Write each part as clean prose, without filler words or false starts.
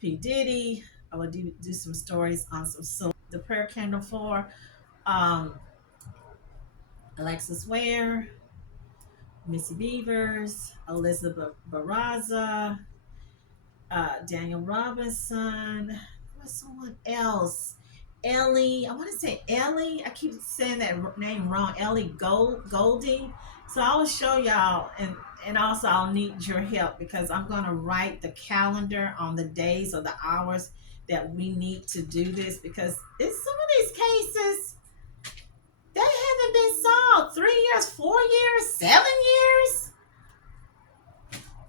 P. Diddy. I will do some stories on some the prayer candle for um, Alexis Ware, Missy Beavers, Elizabeth Barraza, Daniel Robinson. What's someone else? Ellie. I want to say Ellie. I keep saying that name wrong. Ellie Goldie. So I will show y'all, and also I'll need your help because I'm gonna write the calendar on the days or the hours that we need to do this because it's some of these cases they haven't been solved. 3 years, 4 years, 7 years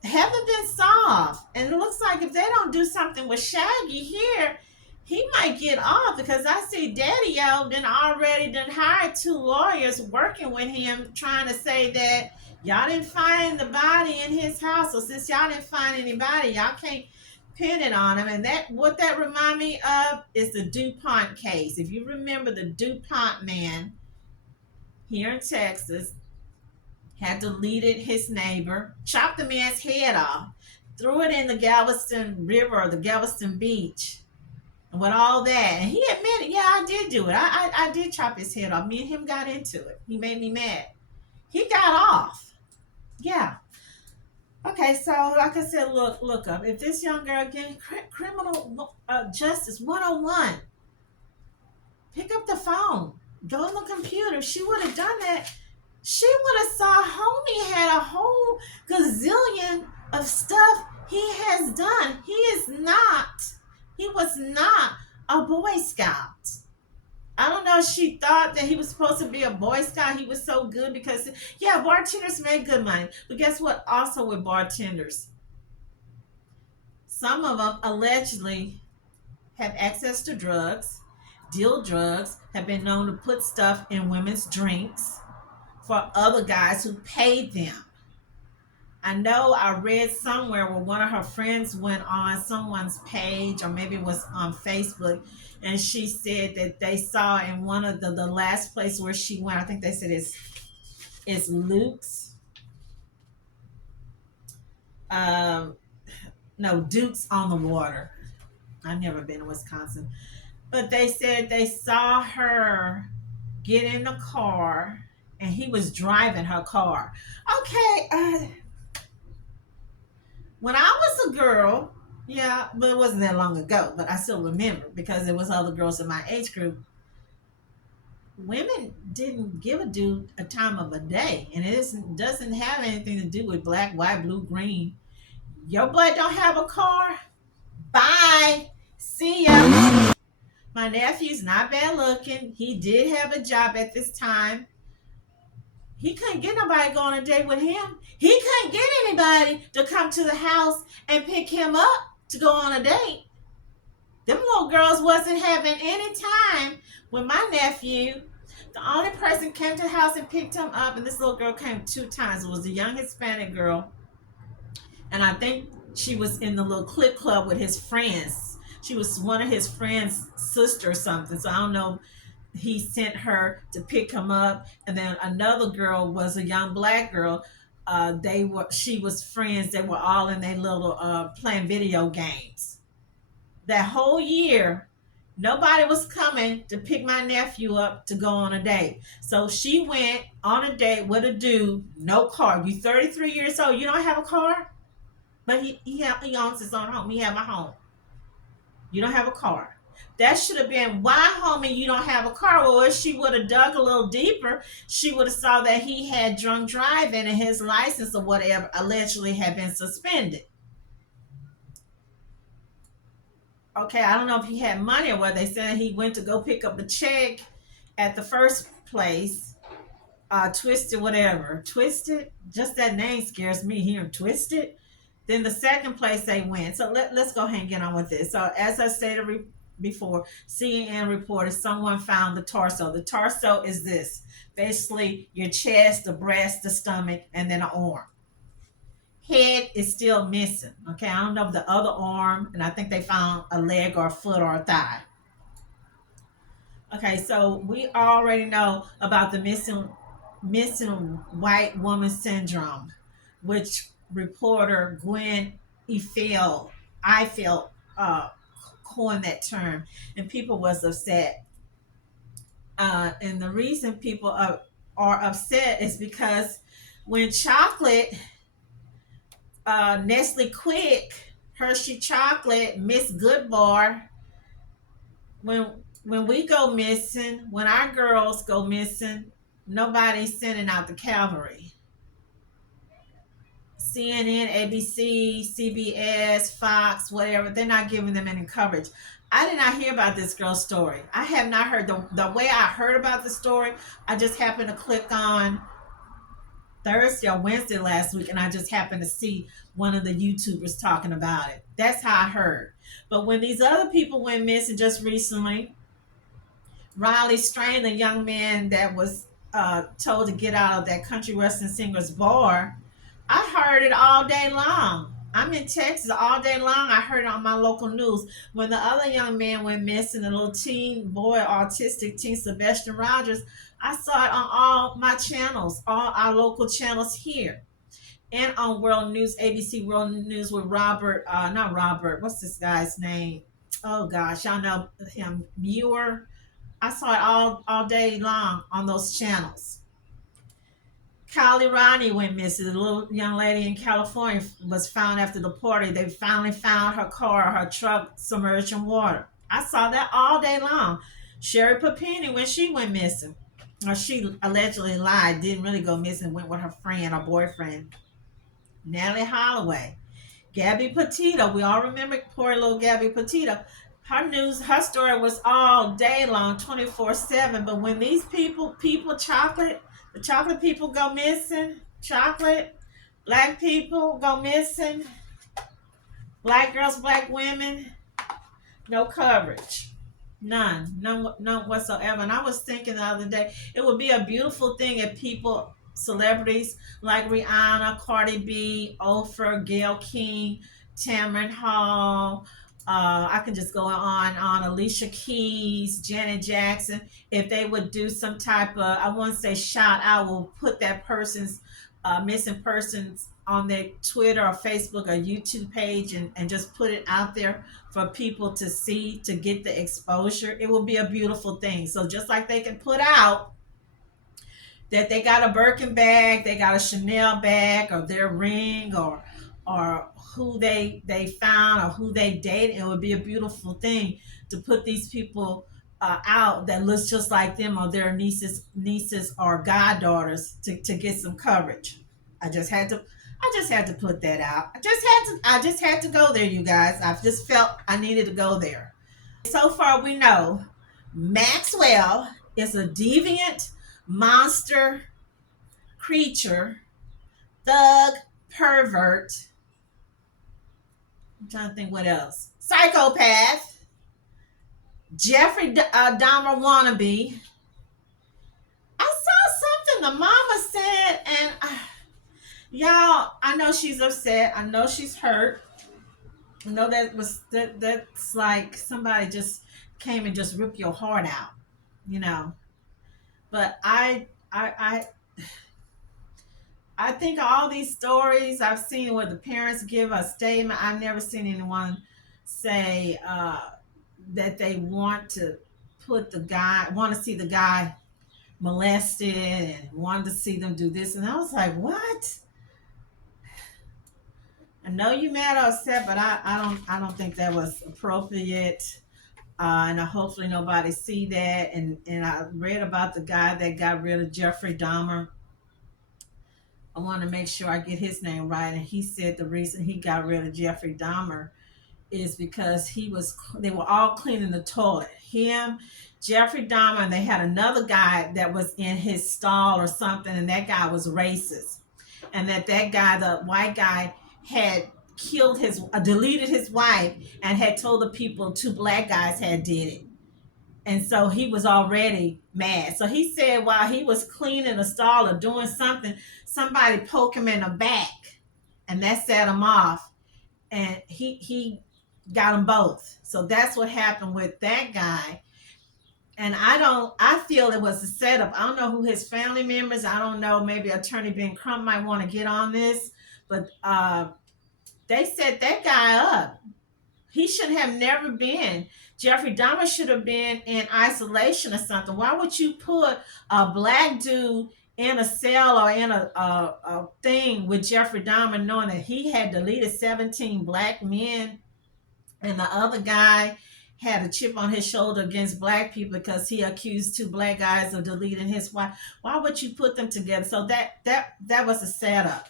haven't been solved. And it looks like if they don't do something with Shaggy here, he might get off because I see Daddy O then already done hired 2 lawyers working with him trying to say that y'all didn't find the body in his house. So since y'all didn't find anybody, y'all can't pin it on him. And that what that remind me of is the DuPont case. If you remember the DuPont man here in Texas had deleted his neighbor, chopped the man's head off, threw it in the Galveston River or the Galveston Beach, and with all that. And he admitted, yeah, I did do it. I did chop his head off. Me and him got into it. He made me mad. He got off. Yeah. Okay, so like I said, look up. If this young girl getting criminal justice 101, pick up the phone. Go on the computer. If she would have done that, she would have saw homie had a whole gazillion of stuff he has done. He was not a Boy Scout. I don't know if she thought that he was supposed to be a Boy Scout. He was so good because, yeah, bartenders make good money. But guess what? Also with bartenders, some of them allegedly have access to drugs, deal drugs, have been known to put stuff in women's drinks for other guys who paid them. I know I read somewhere where one of her friends went on someone's page, or maybe it was on Facebook, and she said that they saw in one of the last place where she went, I think they said it's Luke's, um, no, Duke's on the Water. I've never been to Wisconsin, but they said they saw her get in the car and he was driving her car. Okay, when I was a girl, yeah, but it wasn't that long ago, but I still remember because there was other girls in my age group. Women didn't give a dude a time of a day, and doesn't have anything to do with black, white, blue, green. Your boy don't have a car. Bye. See ya. My nephew's not bad looking. He did have a job at this time. He couldn't get nobody to go on a date with him. He couldn't get anybody to come to the house and pick him up to go on a date. Them little girls wasn't having any time with my nephew. The only person came to the house and picked him up, and this little girl came 2 times. It was a young Hispanic girl, and I think she was in the little clip club with his friends. She was one of his friends' sister or something. So I don't know. He sent her to pick him up, and then another girl was a young black girl. She was friends. They were all in their little playing video games. That whole year, nobody was coming to pick my nephew up to go on a date. So she went on a date with a dude, no car. You 33 years old, you don't have a car, but he owns his own home. He have a home. You don't have a car. That should have been why, homie, you don't have a car. Well, if she would have dug a little deeper, she would have saw that he had drunk driving and his license or whatever allegedly had been suspended. Okay, I don't know if he had money or what. They said he went to go pick up a check at the first place. Twisted, whatever. Twisted? Just that name scares me hearing Twisted. Then the second place they went. So let's go ahead and get on with this. So as I stated before, CNN reported someone found the torso. The torso is this. Basically, your chest, the breast, the stomach, and then an arm. Head is still missing. Okay, I don't know if the other arm, and I think they found a leg or a foot or a thigh. Okay, so we already know about the missing white woman syndrome, which reporter Gwen Eiffel coined that term, and people was upset. And the reason people are upset is because when chocolate, Nestle Quick, Hershey Chocolate, Miss Good Bar, when when we go missing, when our girls go missing, nobody's sending out the cavalry. CNN, ABC, CBS, Fox, whatever, they're not giving them any coverage. I did not hear about this girl's story. I have not heard the way I heard about the story. I just happened to click on Thursday or Wednesday last week, and I just happened to see one of the YouTubers talking about it. That's how I heard. But when these other people went missing just recently, Riley Strain, the young man that was told to get out of that country western singer's bar, I heard it all day long. I'm in Texas all day long. I heard it on my local news. When the other young man went missing, the little teen boy, autistic teen Sebastian Rogers, I saw it on all my channels, all our local channels here. And on World News, ABC World News with Robert, not Robert, what's this guy's name? Oh gosh, y'all know him, Muir. I saw it all day long on those channels. Kylie Ronnie went missing. The little young lady in California was found after the party. They finally found her car, her truck submerged in water. I saw that all day long. Sherry Papini, when she went missing, or she allegedly lied, didn't really go missing, went with her friend or boyfriend. Natalie Holloway, Gabby Petito. We all remember poor little Gabby Petito. Her story was all day long, 24/7. But when these people, chocolate, the chocolate people go missing, chocolate, black people go missing, black girls, black women, no coverage. None whatsoever. And I was thinking the other day, it would be a beautiful thing if people, celebrities like Rihanna, Cardi B, Oprah, Gayle King, Tamron Hall, I can just go on, Alicia Keys, Janet Jackson, if they would do some type of, I won't say shout out, will put that person's missing persons on their Twitter or Facebook or YouTube page, and just put it out there for people to see, to get the exposure. It will be a beautiful thing. So just like they can put out that they got a Birkin bag, they got a Chanel bag, or their ring, or who they found, or who they dated, it would be a beautiful thing to put these people out that looks just like them, or their nieces or goddaughters, to get some coverage. I just had to put that out. I just had to go there, you guys. I just felt I needed to go there. So far we know Maxwell is a deviant monster creature, thug, pervert. I'm trying to think what else. Psychopath, Jeffrey Dahmer wannabe. I saw something the mama said, and y'all, I know she's upset. I know she's hurt. I know that's like somebody just came and just ripped your heart out, you know. But I think all these stories I've seen where the parents give a statement, I've never seen anyone say that they want to want to see the guy molested, and wanted to see them do this. And I was like, what? I know you mad or upset, but I don't think that was appropriate. And hopefully nobody see that. And I read about the guy that got rid of Jeffrey Dahmer. I want to make sure I get his name right. And he said the reason he got rid of Jeffrey Dahmer is because they were all cleaning the toilet. Him, Jeffrey Dahmer, and they had another guy that was in his stall or something, and that guy was racist. And that guy, the white guy, had deleted his wife, and had told the people two black guys had did it. And so he was already mad. So he said while he was cleaning a stall or doing something, somebody poked him in the back, and that set him off. And he got them both. So that's what happened with that guy. And I feel it was a setup. I don't know who his family members, I don't know, maybe Attorney Ben Crump might want to get on this, but they set that guy up. He should have never been. Jeffrey Dahmer should have been in isolation or something. Why would you put a black dude in a cell or in a thing with Jeffrey Dahmer, knowing that he had deleted 17 black men, and the other guy had a chip on his shoulder against black people because he accused two black guys of deleting his wife? Why would you put them together? So that was a setup.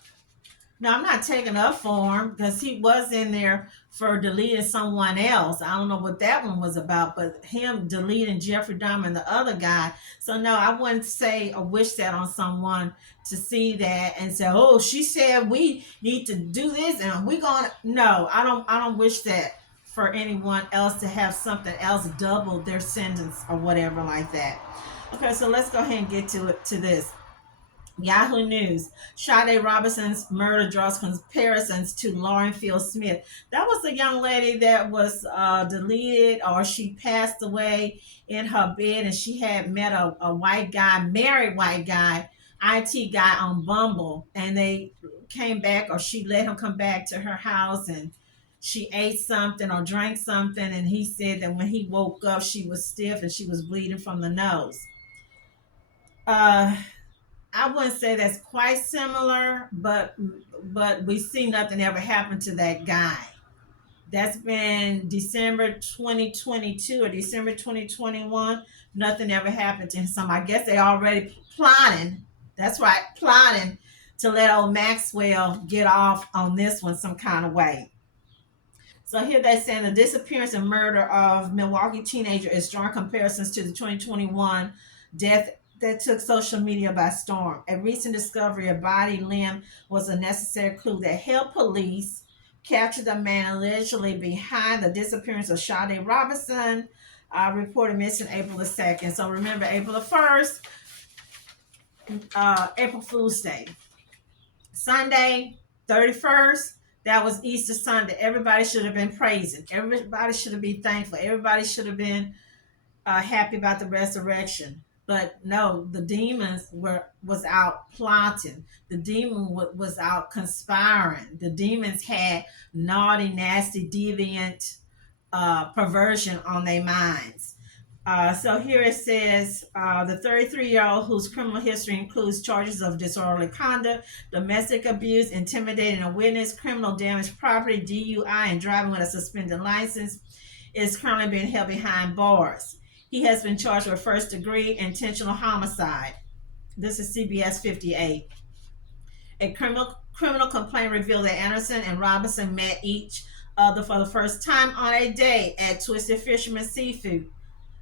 No, I'm not taking up for him because he was in there for deleting someone else. I don't know what that one was about, but him deleting Jeffrey Dahmer and the other guy. So no, I wouldn't say or wish that on someone to see that and say, "Oh, she said we need to do this and we gonna." No, I don't wish that for anyone else to have something else double their sentence or whatever like that. Okay, so let's go ahead and get to this. Yahoo News. Sade Robinson's murder draws comparisons to Lauren Field Smith. That was a young lady that was deleted, or she passed away in her bed, and she had met a white guy, married white guy, IT guy on Bumble, and they came back, or she let him come back to her house, and she ate something or drank something, and he said that when he woke up, she was stiff and she was bleeding from the nose. Uh, I wouldn't say that's quite similar, but we see nothing ever happen to that guy. That's been December 2022 or December 2021. Nothing ever happened to him. So I guess they already plotting. That's right, plotting to let old Maxwell get off on this one some kind of way. So here they're saying the disappearance and murder of Milwaukee teenager is drawing comparisons to the 2021 death that took social media by storm. A recent discovery of body limb was a necessary clue that helped police capture the man allegedly behind the disappearance of Sade Robinson, reported missing April the 2nd. So remember, April the 1st, April Fool's Day. Sunday, 31st, that was Easter Sunday. Everybody should have been praising. Everybody should have been thankful. Everybody should have been happy about the resurrection. But no, the demons was out plotting. The demon was out conspiring. The demons had naughty, nasty, deviant perversion on their minds. So here it says the 33-year-old whose criminal history includes charges of disorderly conduct, domestic abuse, intimidating a witness, criminal damage property, DUI, and driving with a suspended license is currently being held behind bars. He has been charged with first degree intentional homicide. This is CBS 58. A criminal complaint revealed that Anderson and Robinson met each other for the first time on a date at Twisted Fisherman Seafood.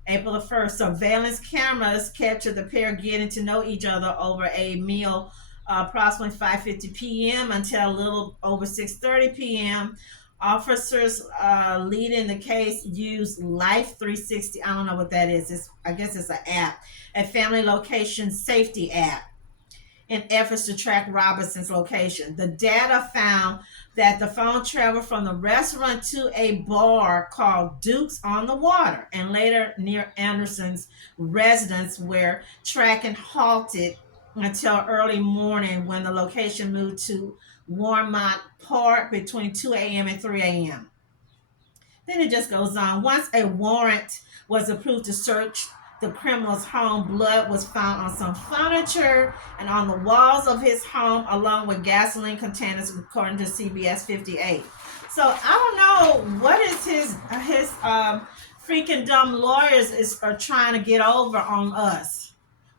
April the 1st, surveillance cameras captured the pair getting to know each other over a meal approximately 5:50 p.m. until a little over 6:30 p.m. Officers leading the case used Life 360. I don't know what that is. I guess it's an app, a family location safety app, in efforts to track Robinson's location. The data found that the phone traveled from the restaurant to a bar called Duke's on the Water and later near Anderson's residence, where tracking halted until early morning when the location moved to Warmont Park between 2 a.m. and 3 a.m. Then it just goes on. Once a warrant was approved to search the criminal's home, blood was found on some furniture and on the walls of his home, along with gasoline containers, according to CBS 58. So I don't know what is his freaking dumb lawyers are trying to get over on us.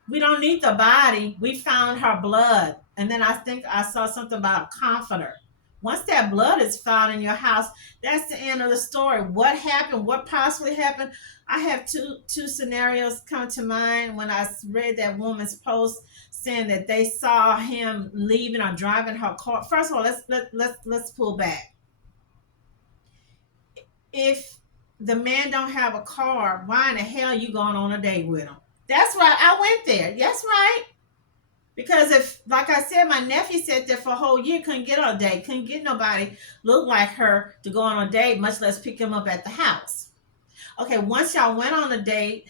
We don't need the body. We found her blood. And then I think I saw something about a comforter. Once that blood is found in your house, that's the end of the story. What happened? What possibly happened? I have two scenarios come to mind when I read that woman's post saying that they saw him leaving or driving her car. First of all, let's pull back. If the man don't have a car, why in the hell are you going on a date with him? That's right. I went there. That's right. Because if, like I said, my nephew sat there for a whole year, couldn't get on a date, couldn't get nobody look like her to go on a date, much less pick him up at the house. Okay, once y'all went on a date,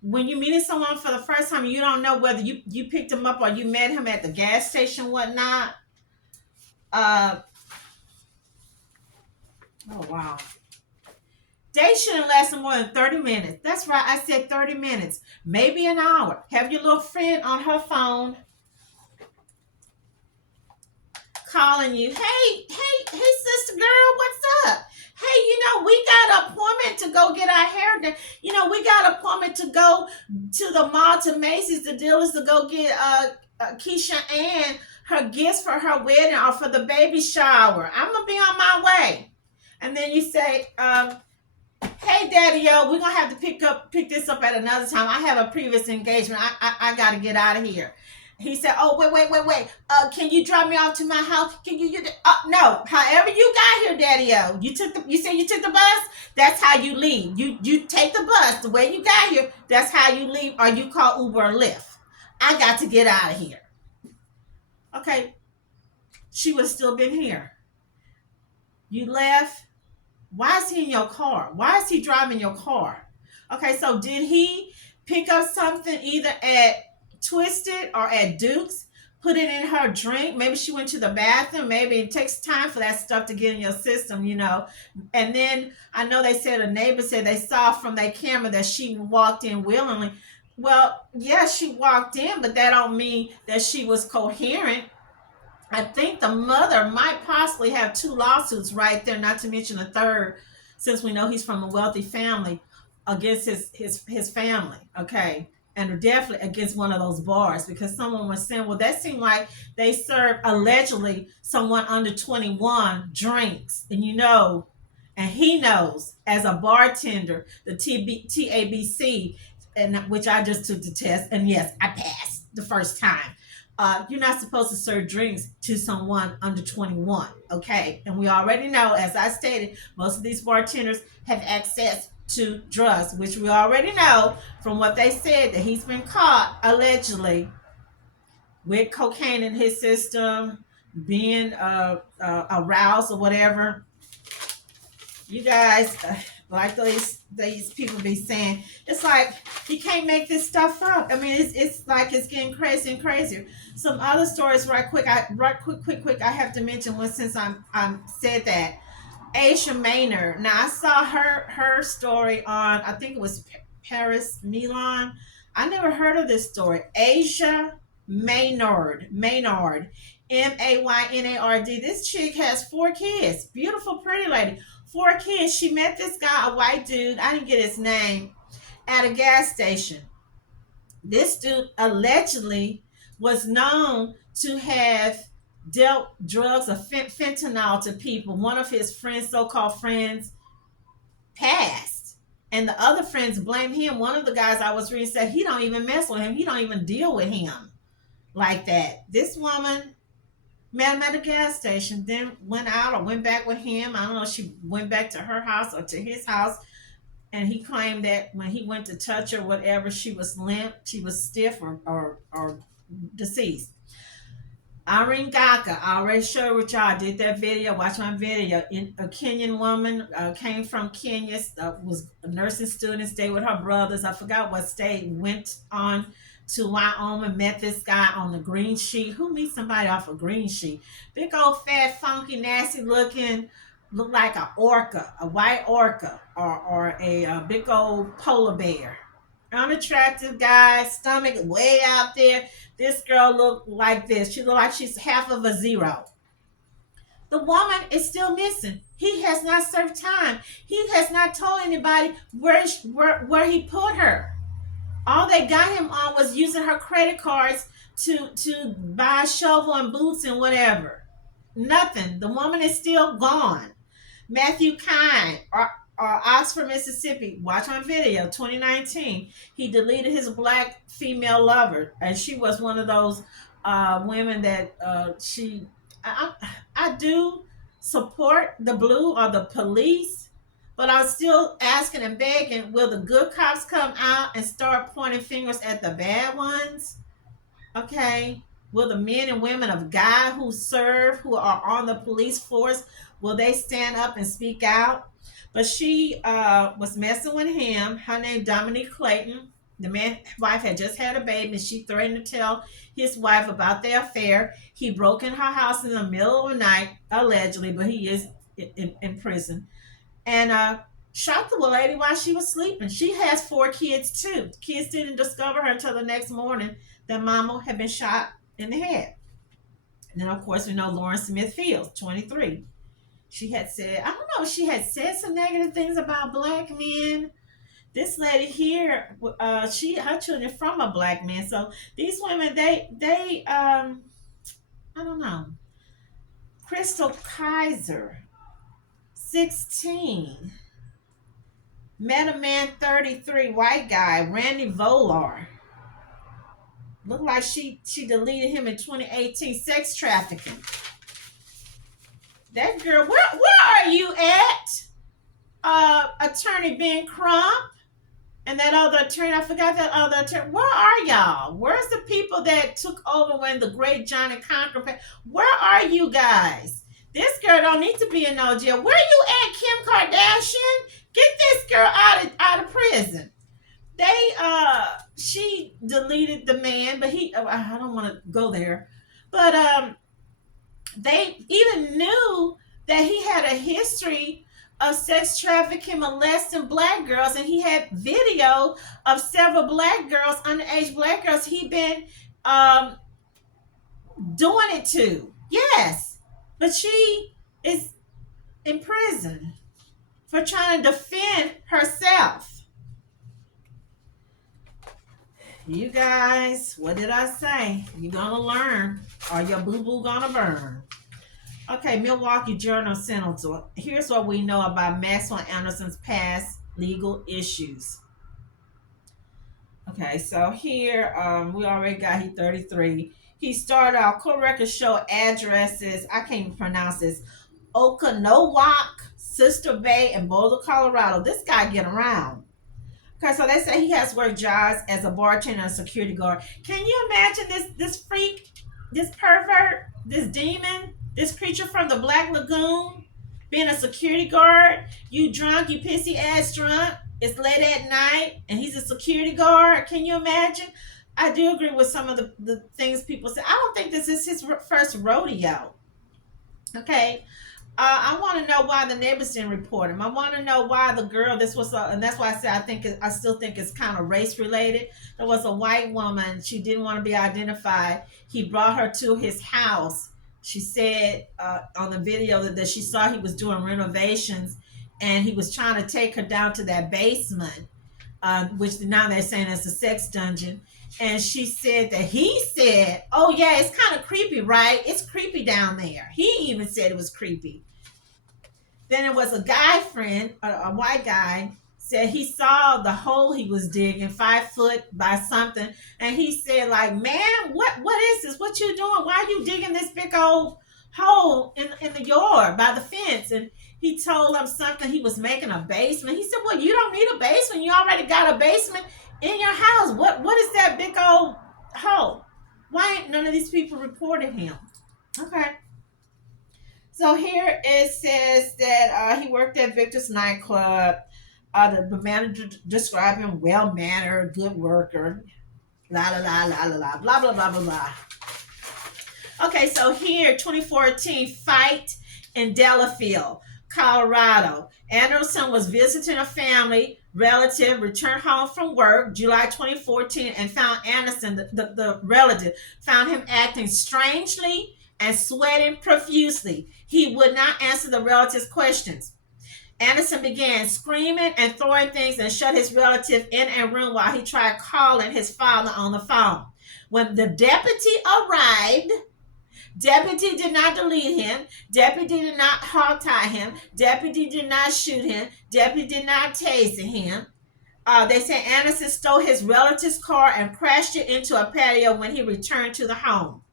when you meeting someone for the first time, you don't know whether you picked him up or you met him at the gas station, whatnot. Oh wow. They shouldn't last more than 30 minutes. That's right. I said 30 minutes. Maybe an hour. Have your little friend on her phone calling you. Hey, sister girl, what's up? Hey, we got an appointment to go get our hair done. We got an appointment to go to the mall to Macy's, the dealers, to go get Keisha Ann her gifts for her wedding or for the baby shower. I'm gonna be on my way. And then you say, hey daddy, yo, we're gonna have to pick this up at another time. I have a previous engagement. I gotta get out of here. He said, oh, wait. Can you drop me off to my house? Can you no. However you got here, daddy, yo, you said you took the bus. That's how you leave. You take the bus the way you got here. That's how you leave, or you call Uber or Lyft. I got to get out of here. Okay, she would have still been here. You left. Why is he in your car? Why is he driving your car? Okay, so did he pick up something either at Twisted or at Duke's, put it in her drink? Maybe she went to the bathroom. Maybe it takes time for that stuff to get in your system. And then I know they said a neighbor said they saw from their camera that she walked in willingly. Well, yeah, she walked in, but that don't mean that she was coherent. I think the mother might possibly have two lawsuits right there, not to mention a third, since we know he's from a wealthy family, against his family. Okay. And definitely against one of those bars, because someone was saying, well, that seemed like they served allegedly someone under 21 drinks. And he knows as a bartender, the TABC, and which I just took the test. And yes, I passed the first time. You're not supposed to serve drinks to someone under 21, okay? And we already know, as I stated, most of these bartenders have access to drugs, which we already know from what they said, that he's been caught allegedly with cocaine in his system, being aroused or whatever. You guys, like these people be saying, it's like you can't make this stuff up. I mean, it's like it's getting crazier and crazier. Some other stories, right quick. I have to mention one, since I'm said that. Asia Maynard. Now I saw her story on, I think it was Paris Milan. I never heard of this story. Asia Maynard, Maynard. This chick has 4 kids. Beautiful, pretty lady. 4 kids. She met this guy, a white dude. I didn't get his name, at a gas station. This dude allegedly was known to have dealt drugs of fentanyl to people. One of his friends, so-called friends, passed, and the other friends blame him. One of the guys I was reading said he don't even mess with him. He don't even deal with him like that. This woman met him at a gas station, then went out or went back with him. I don't know. She went back to her house or to his house. And he claimed that when he went to touch her, whatever, she was limp, she was stiff or deceased. Irene Gaka, I already showed with y'all. I did that video. Watch my video. A Kenyan woman came from Kenya, was a nursing student, stayed with her brothers. I forgot what state. Went on to Wyoming, met this guy on the green sheet. Who meets somebody off a green sheet? Big old fat, funky, nasty looking, look like a orca, a white orca, or a big old polar bear. Unattractive guy, stomach way out there. This girl looked like this. She looked like she's half of a zero. The woman is still missing. He has not served time. He has not told anybody where he put her. All they got him on was using her credit cards to buy a shovel and boots and whatever. Nothing. The woman is still gone. Matthew Kine, Oxford, Mississippi. Watch my video, 2019. He deleted his black female lover, and she was one of those women that I do support the blue or the police, but I'm still asking and begging, will the good cops come out and start pointing fingers at the bad ones? Okay. Will the men and women of God who serve, who are on the police force, will they stand up and speak out? But she was messing with him. Her name Dominique Clayton. The wife had just had a baby, and she threatened to tell his wife about their affair. He broke in her house in the middle of the night, allegedly, but he is in prison, and shot the lady while she was sleeping. She has 4 kids too. Kids didn't discover her until the next morning that mama had been shot in the head. And then, of course, we know Lauren Smith Fields, 23. She had said, I don't know, she had said some negative things about black men. This lady here, her children from a black man. So these women, I don't know. Crystal Kaiser, 16. Met a man, 33, white guy, Randy Volar. Looked like she deleted him in 2018. Sex trafficking. That girl, where are you at? Attorney Ben Crump and that other attorney, I forgot that other attorney. Where are y'all? Where's the people that took over when the great Johnny Conquer? Where are you guys? This girl don't need to be in no jail. Where you at, Kim Kardashian? Get this girl out of prison. She deleted the man, but I don't want to go there. But they even knew that he had a history of sex trafficking, molesting black girls, and he had video of several black girls, underage black girls, he'd been doing it to. Yes, but she is in prison for trying to defend herself. You guys, what did I say? You're gonna learn, or your boo-boo gonna burn. Okay, Milwaukee Journal Senator. Here's what we know about Maxwell Anderson's past legal issues. Okay, so here we already got he 33. He started out court records show addresses. I can't even pronounce this. Oconomowoc, Sister Bay, and Boulder, Colorado. This guy get around. Okay, so they say he has worked jobs as a bartender and security guard. Can you imagine this freak, this pervert, this demon, this creature from the Black Lagoon being a security guard? You drunk, you pissy ass drunk. It's late at night, and he's a security guard. Can you imagine? I do agree with some of the things people say. I don't think this is his first rodeo. Okay. I want to know why the neighbors didn't report him. I want to know why the girl. This was, and that's why I say I still think it's kind of race related. There was a white woman. She didn't want to be identified. He brought her to his house. She said on the video that she saw he was doing renovations, and he was trying to take her down to that basement, which now they're saying is a sex dungeon. And she said that he said, "Oh yeah, it's kind of creepy, right? It's creepy down there." He even said it was creepy. Then it was a guy friend, a white guy, said he saw the hole he was digging, 5 foot by something, and he said, like, "Man, what is this? What you doing? Why are you digging this big old hole in the yard by the fence?" And he told him something. He was making a basement. He said, "Well, you don't need a basement. You already got a basement in your house. What is that big old hole?" Why ain't none of these people reported him? Okay. So here it says that he worked at Victor's nightclub. The manager described him well-mannered, good worker. La la la la la la, blah blah blah blah blah. Okay, so here, 2014 fight in Delafield, Colorado. Anderson was visiting a family relative, returned home from work July 2014, and found Anderson, the relative, found him acting strangely and sweating profusely. He would not answer the relative's questions. Anderson began screaming and throwing things and shut his relative in a room while he tried calling his father on the phone. When the deputy arrived, deputy did not delete him. Deputy did not hogtie him. Deputy did not shoot him. Deputy did not tase him. They say Anderson stole his relative's car and crashed it into a patio when he returned to the home.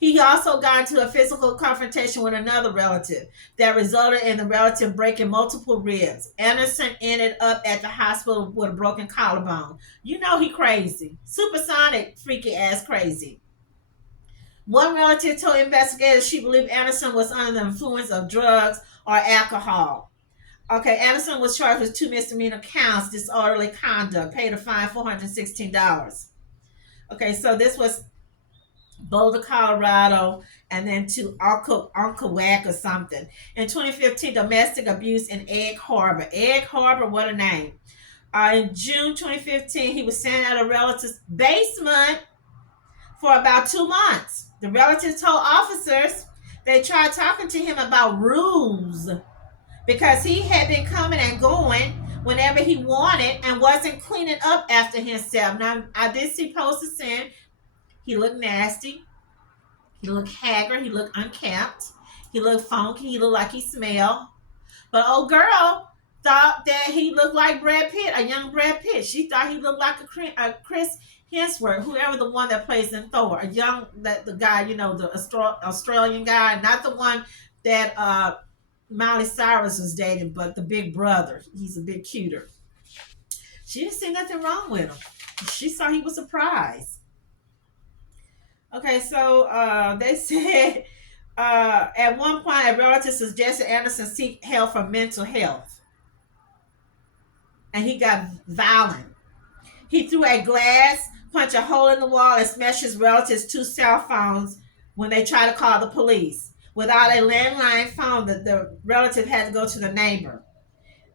He also got into a physical confrontation with another relative that resulted in the relative breaking multiple ribs. Anderson ended up at the hospital with a broken collarbone. You know he crazy. Supersonic, freaky ass crazy. One relative told investigators she believed Anderson was under the influence of drugs or alcohol. Okay, Anderson was charged with 2 misdemeanor counts, disorderly conduct, paid a fine $416. Okay, so this was Boulder, Colorado, and then to Uncle or something. In 2015, domestic abuse in Egg Harbor. Egg Harbor, what a name. In June 2015, he was sent out of relative's basement for about 2 months. The relatives told officers they tried talking to him about rules because he had been coming and going whenever he wanted and wasn't cleaning up after himself. Now, I did see posters saying he looked nasty, he looked haggard, he looked unkempt, he looked funky, he looked like he smelled. But old girl thought that he looked like Brad Pitt, a young Brad Pitt. She thought he looked like a Chris Hemsworth, whoever the one that plays in Thor, a young that the guy, the Australian guy, not the one that Miley Cyrus was dating, but the big brother. He's a bit cuter. She didn't see nothing wrong with him. She saw he was surprised. Okay, so they said at one point a relative suggested Anderson seek help for mental health, and he got violent. He threw a glass, punched a hole in the wall, and smashed his relatives' 2 cell phones when they tried to call the police. Without a landline phone, the relative had to go to the neighbor.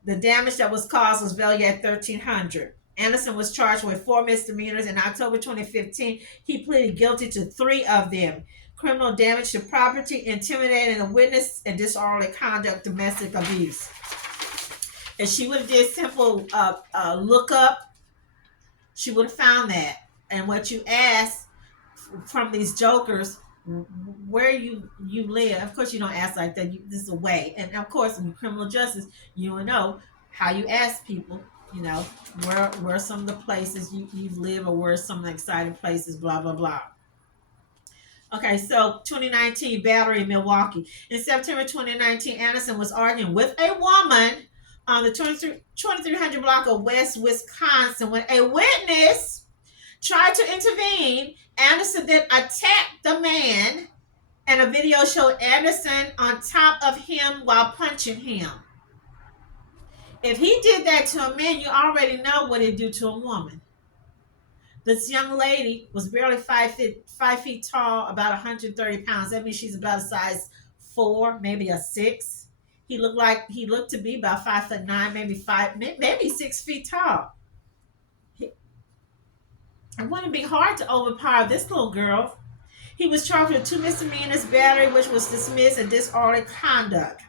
The damage that was caused was valued at $1,300. Anderson was charged with 4 misdemeanors. In October 2015, he pleaded guilty to 3 of them: criminal damage to property, intimidating a witness, and disorderly conduct, domestic abuse. If she would have did simple look up, she would have found that. And what you ask from these jokers, where you live, of course you don't ask like that. This is a way. And of course in criminal justice, you will know how you ask people, where some of the places you live, or where some of the exciting places, blah blah blah. Okay, so 2019 battery in Milwaukee. In September 2019, Anderson was arguing with a woman on the 2300 block of West Wisconsin when a witness tried to intervene. Anderson then attacked the man, and a video showed Anderson on top of him while punching him. If he did that to a man, you already know what he'd do to a woman. This young lady was barely 5 feet tall, about 130 pounds. That means she's about a size 4, maybe a 6. He looked to be about 5'9", maybe 6 feet tall. It wouldn't be hard to overpower this little girl. He was charged with 2 misdemeanors, battery, which was dismissed, and disorderly conduct.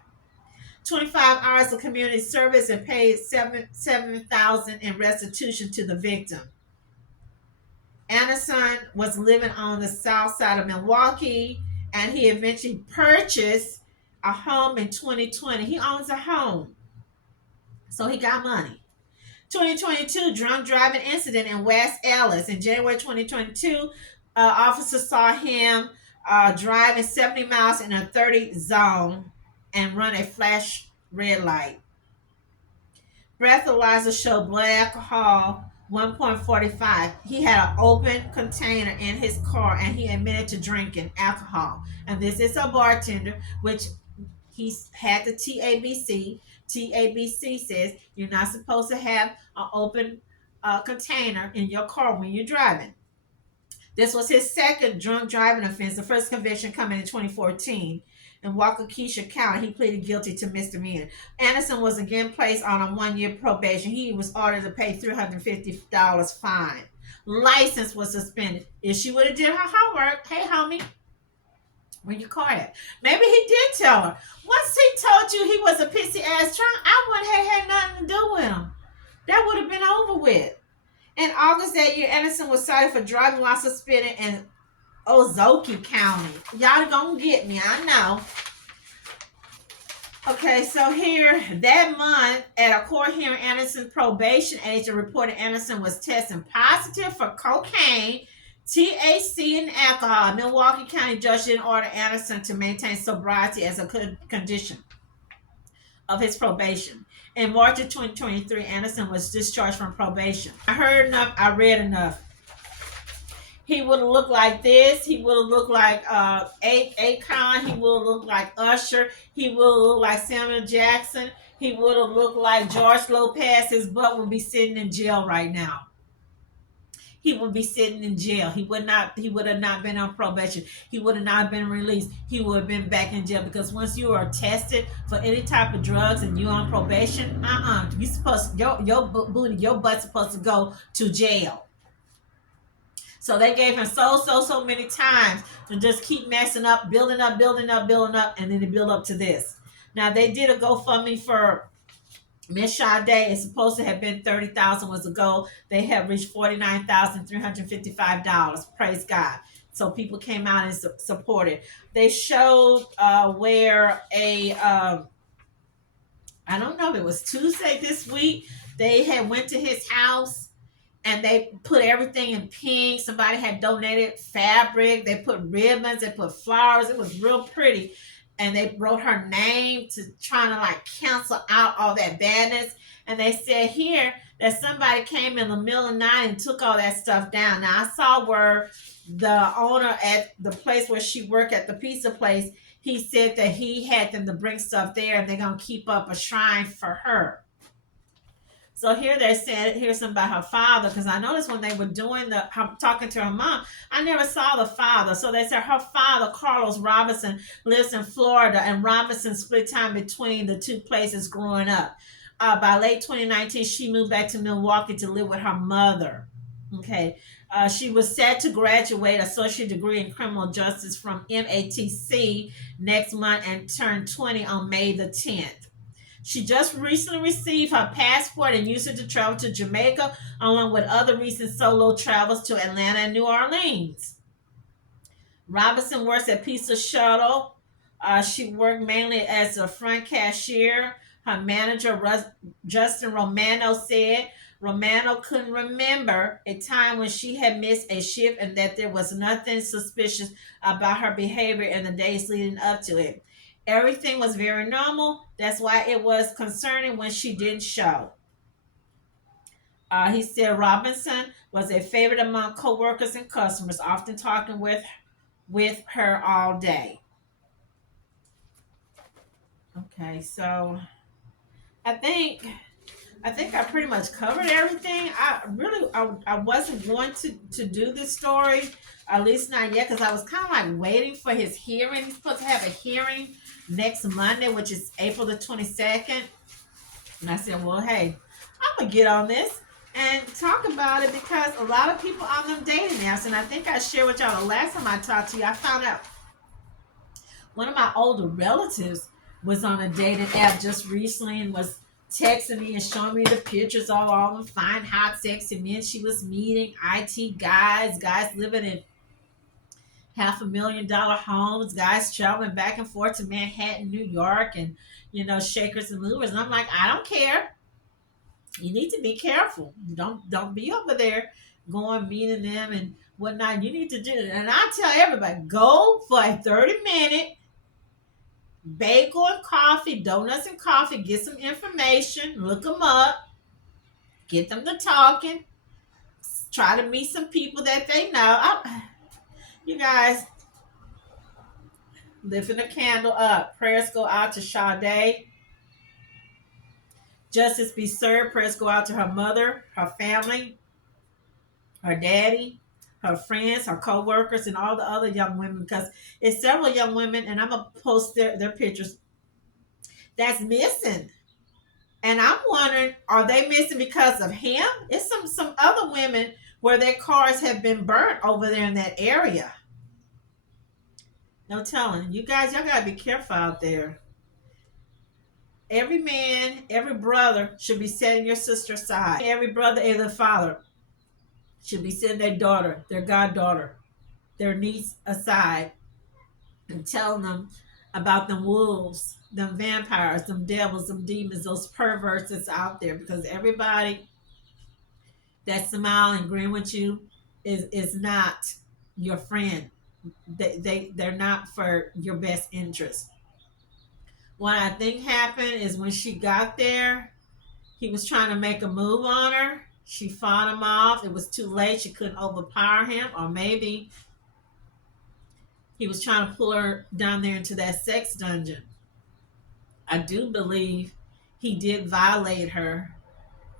25 hours of community service, and paid $7,000 in restitution to the victim. Anderson was living on the south side of Milwaukee, and he eventually purchased a home in 2020. He owns a home, so he got money. 2022 drunk driving incident in West Allis. In January 2022, officers saw him driving 70 miles in a 30 zone and run a flash red light. Breathalyzer showed blood alcohol 1.45. He had an open container in his car, and he admitted to drinking alcohol. And this is a bartender, which he had the TABC. TABC says you're not supposed to have an open container in your car when you're driving. This was his second drunk driving offense, the first conviction coming in 2014. In Waukesha County, he pleaded guilty to misdemeanor. Anderson was again placed on a 1-year probation. He was ordered to pay $350 fine. License was suspended. If she would have did her homework, hey homie, where your car at? Maybe he did tell her. Once he told you he was a pissy ass drunk, I wouldn't have had nothing to do with him. That would have been over with. In August that year, Anderson was cited for driving while suspended in Ozaukee County. Y'all gonna get me, I know. Okay, so here, that month, at a court hearing, Anderson's probation agent reported Anderson was testing positive for cocaine, THC, and alcohol. Milwaukee County judge didn't order Anderson to maintain sobriety as a condition of his probation. In March of 2023, Anderson was discharged from probation. I heard enough, I read enough. He would have looked like this. He would have looked like Akon. He would have looked like Usher. He would have looked like Samuel Jackson. He would have looked like George Lopez. His butt would be sitting in jail right now. he would be sitting in jail. He would have not been on probation. He would have not been released. He would have been back in jail, because once you are tested for any type of drugs and you're on probation, you supposed your butt's supposed to go to jail. So they gave him so many times to just keep messing up, building up, building up, building up, and then they build up to this. Now they did a GoFundMe for Miss Sade. Is supposed to have been 30,000 was the goal. They have reached $49,355. Praise God. So people came out and supported. They showed where I don't know if it was Tuesday this week. They had went to his house and they put everything in pink. Somebody had donated fabric. They put ribbons. They put flowers. It was real pretty. And they wrote her name to trying to like cancel out all that badness. And they said here that somebody came in the middle of the night and took all that stuff down. Now I saw where the owner at the place where she worked at the pizza place, he said that he had them to bring stuff there and they're going to keep up a shrine for her. So here they said, here's something about her father, because I noticed when they were doing talking to her mom, I never saw the father. So they said her father, Carlos Robinson, lives in Florida, and Robinson split time between the two places growing up. By late 2019, she moved back to Milwaukee to live with her mother. Okay. She was set to graduate associate degree in criminal justice from MATC next month and turn 20 on May the 10th. She just recently received her passport and used it to travel to Jamaica, along with other recent solo travels to Atlanta and New Orleans. Robinson works at Pizza Shuttle. She worked mainly as a front cashier. Her manager, Justin Romano, said Romano couldn't remember a time when she had missed a shift and that there was nothing suspicious about her behavior in the days leading up to it. Everything was very normal. That's why it was concerning when she didn't show. He said Robinson was a favorite among coworkers and customers, often talking with her all day. Okay, so I think I pretty much covered everything. I wasn't going to do this story, at least not yet, because I was kind of like waiting for his hearing. He's supposed to have a hearing next Monday, which is April the 22nd. And I said, well, hey, I'm going to get on this and talk about it, because a lot of people on them dating apps, and I think I shared with y'all the last time I talked to you, I found out one of my older relatives was on a dating app just recently and was texting me and showing me the pictures of all them fine, hot, sexy men she was meeting, IT guys living in $500,000 homes, guys traveling back and forth to Manhattan, New York, and shakers and movers. And I'm like, I don't care. You need to be careful. Don't be over there going meeting them and whatnot. You need to do it. And I tell everybody, go for a 30-minute bagel and coffee, donuts and coffee. Get some information. Look them up. Get them to talking. Try to meet some people that they know. You guys, lifting a candle up. Prayers go out to Sade. Justice be served. Prayers go out to her mother, her family, her daddy, her friends, her co-workers, and all the other young women, because it's several young women, and I'm going to post their pictures, that's missing. And I'm wondering, are they missing because of him? It's some other women where their cars have been burnt over there in that area. No telling. You guys, y'all got to be careful out there. Every man, every brother should be setting your sister aside. Every brother and their father should be setting their daughter, their goddaughter, their niece aside and telling them about them wolves, them vampires, them devils, them demons, those perverts that's out there. Because everybody that smile and grin with you is not your friend. They're not for your best interest. What I think happened is when she got there, he was trying to make a move on her. She fought him off. It was too late. She couldn't overpower him. Or maybe he was trying to pull her down there into that sex dungeon. I do believe he did violate her.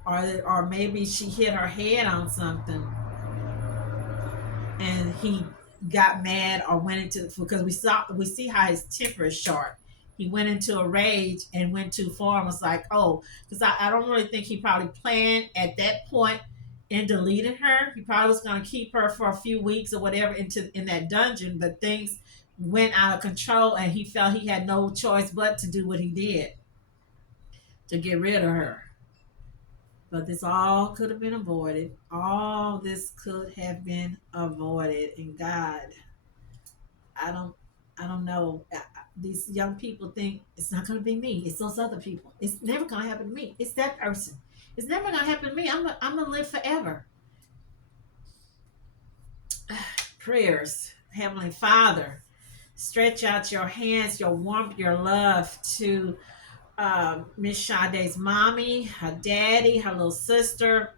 Or maybe she hit her head on something. he got mad or went into, because we see how his temper is short. He went into a rage and went too far and was like, oh, because I don't really think he probably planned at that point and deleted her. He probably was going to keep her for a few weeks or whatever in that dungeon, but things went out of control and he felt he had no choice but to do what he did to get rid of her. But this all could have been avoided. All this could have been avoided. And God, I don't, I don't know. These young people think it's not going to be me. It's those other people. It's never going to happen to me. It's that person. It's never going to happen to me. I'm going to live forever. Prayers, Heavenly Father, stretch out your hands, your warmth, your love to Miss Sade's mommy, her daddy, her little sister,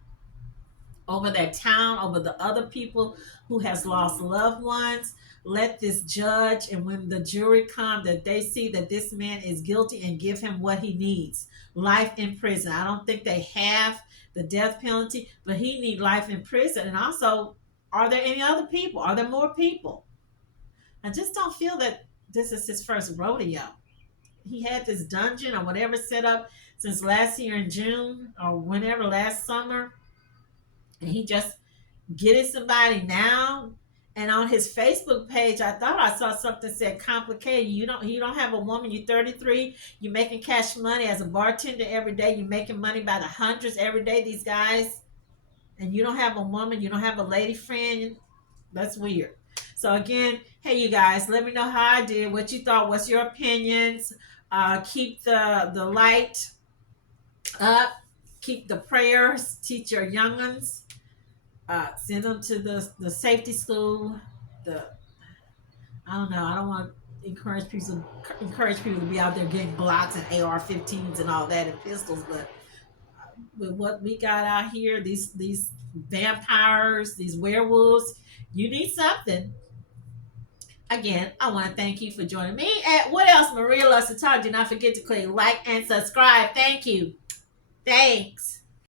over that town, over the other people who has lost loved ones. Let this judge, and when the jury come, that they see that this man is guilty and give him what he needs. Life in prison. I don't think they have the death penalty, but he need life in prison. And also, are there any other people? Are there more people? I just don't feel that this is his first rodeo. He had this dungeon or whatever set up since last year in June or whenever, last summer, and he just getting somebody now. And on his Facebook page, I thought I saw something said complicated. You don't have a woman. You're 33. You're making cash money as a bartender every day. You're making money by the hundreds every day. These guys, and you don't have a woman. You don't have a lady friend. That's weird. So again, hey, you guys, let me know how I did. What you thought? What's your opinions? Keep the light up. Keep the prayers. Teach your young'uns. Send them to the safety school. The I don't know. I don't want to encourage people to be out there getting Glocks and AR-15s and all that and pistols, but with what we got out here, these vampires, these werewolves, you need something. Again, I want to thank you for joining me. And what else Maria loves to talk? Do not forget to click like and subscribe. Thank you. Thanks.